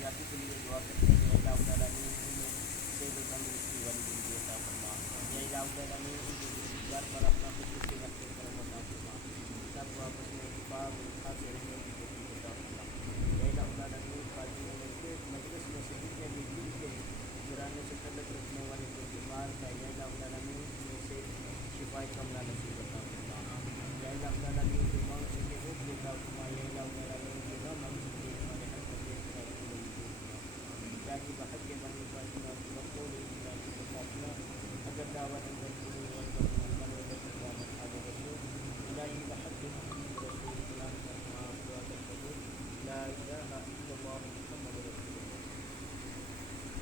कामयाबी के लिए दुआ करते हैं। या अल्लाह ताला उन्हें सेहत व तंदुरुस्ती वाली ज़िंदगी अता फरमा। या अल्लाह ताला उनके घर पर अपना खुशूसी रख के करम अता फरमा। सबको आपस में इत्तेफाक और इत्तेहाद से रहने की तौफीक अता फरमा। या अल्लाह ताला काज़ी मजलिस में से जितने भी दिल के गिराने से तल्लुक़ रखने वाले जो बीमार हैं, या अल्लाह ताला उनमें से शिफाए कामिला नसीब अता फरमा। या अल्लाह ताला जो मांग सके वो भी अता फरमा। या अल्लाह ताला जो ना मांग सके हमारे हर बंदे खैर को मंजूर फरमा। या कि बहक़ बनी फ़ातिमा बक़ौल इलाही फ़ातिमा अगर दावत